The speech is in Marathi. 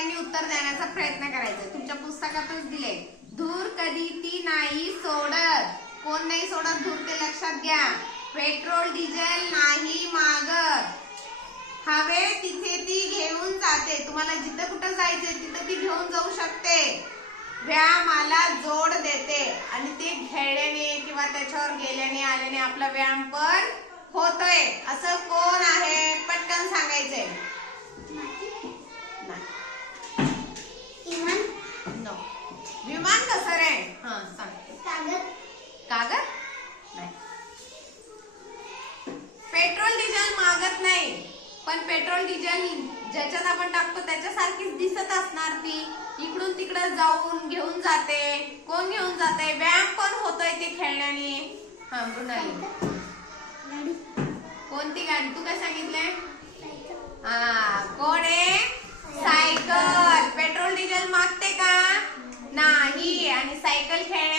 सगळ्यांनी उत्तर देण्याचा प्रयत्न करायचा. तुमच्या पुस्तकातच दिले. धूर कधी ती नाही सोडत. कोण नाही सोडत धूर ते लक्षात घ्या. पेट्रोल डिझेल नाही मागत. हवे तिथे ती घेऊन जाते. तुम्हाला जिथं कुठं जायचंय तिथं ती घेऊन जाऊ शकते. व्यायामाला जोड देते आणि ते खेळल्याने किंवा त्याच्यावर गेल्याने आल्याने आपला व्यायाम पण होतोय. असं कोण आहे? पटकन सांगायचंय. नो. विमान कसं रे? हा सांग. कागद. कागद नाही. पेट्रोल डिझेल मागत नाही, पण पेट्रोल डिझेल ज्याच्यात आपण टाकतो त्याच्यासारखीच दिसत असणार ती. इकडून तिकडे जाऊन घेऊन जाते. कोण घेऊन जाते? व्यायाम पण होतोय ते खेळण्याने. हा मृणाली. कोणती गाडी? तू काय सांगितलंय? हा कोण आहे? सायकल. पेट्रोल डिझेल मागते का? नाही. आणि सायकल खेळ